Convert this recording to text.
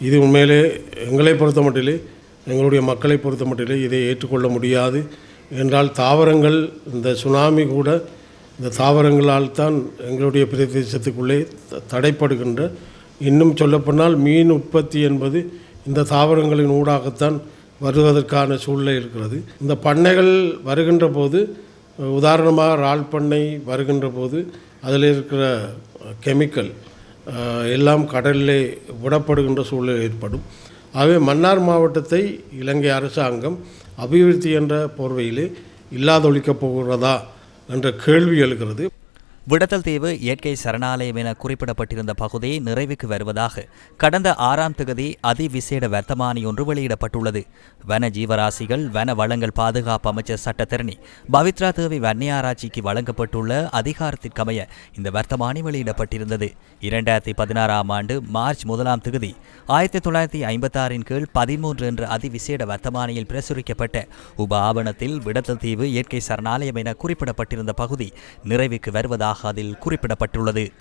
இது உண்மையிலே எங்களை பொறுத்த மட்டிலே எங்களுடைய மக்களை பொறுத்த மட்டிலே இதை ஏற்றுக்கொள்ள முடியாது. என்றால் தாவரங்கள் இந்த சுனாமி கூட இந்த தாவரங்களால் தான் எங்களுடைய பிரதேசத்துக்குள்ளே த- தடைப்படுகின்ற இன்னும் சொல்லப்போனால் மீன் உற்பத்தி என்பது இந்த தாவரங்களின் ஊடாகத்தான் வருவதற்கான சூழ்நிலை இருக்கிறது. இந்த பண்ணைகள் வருகின்ற போது உதாரணமாக இறால் பண்ணை வருகின்ற போது அதில் இருக்கிற கெமிக்கல் எல்லாம் கடலிலே விடப்படுகின்ற சூழல் ஏற்படும். ஆகவே மன்னார் மாவட்டத்தை இலங்கை அரசாங்கம் அபிவிருத்தி என்ற போர்வையிலே இல்லாதொழிக்கப் போகிறதா என்ற கேள்வி எழுகிறது. விடத்தல் தீவு இயற்கை சரணாலயம் என குறிப்பிடப்பட்டிருந்த பகுதி நிறைவுக்கு வருவதாக கடந்த ஆறாம் தேதி அதிவிசேட வர்த்தமானி ஒன்று வெளியிடப்பட்டுள்ளது. வன ஜீவராசிகள் வன வளங்கள் பாதுகாப்பு அமைச்சர் சட்டத்திறனி பவித்ரா தேவி வன்னியாராய்ச்சிக்கு வழங்கப்பட்டுள்ள அதிகாரத்திற்கமைய இந்த வர்த்தமானி வெளியிடப்பட்டிருந்தது. இரண்டாயிரத்தி பதினாறாம் ஆண்டு மார்ச் முதலாம் தேதி ஆயிரத்தி தொள்ளாயிரத்தி ஐம்பத்தாறின் கீழ் பதிமூன்று என்ற அதிவிசேட வர்த்தமானியில் பிரசுரிக்கப்பட்ட உப ஆவணத்தில் விடத்தல் தீவு இயற்கை சரணாலயம் என குறிப்பிடப்பட்டிருந்த பகுதி நிறைவுக்கு வருவதாக அதில் குறிப்பிடப்பட்டுள்ளது.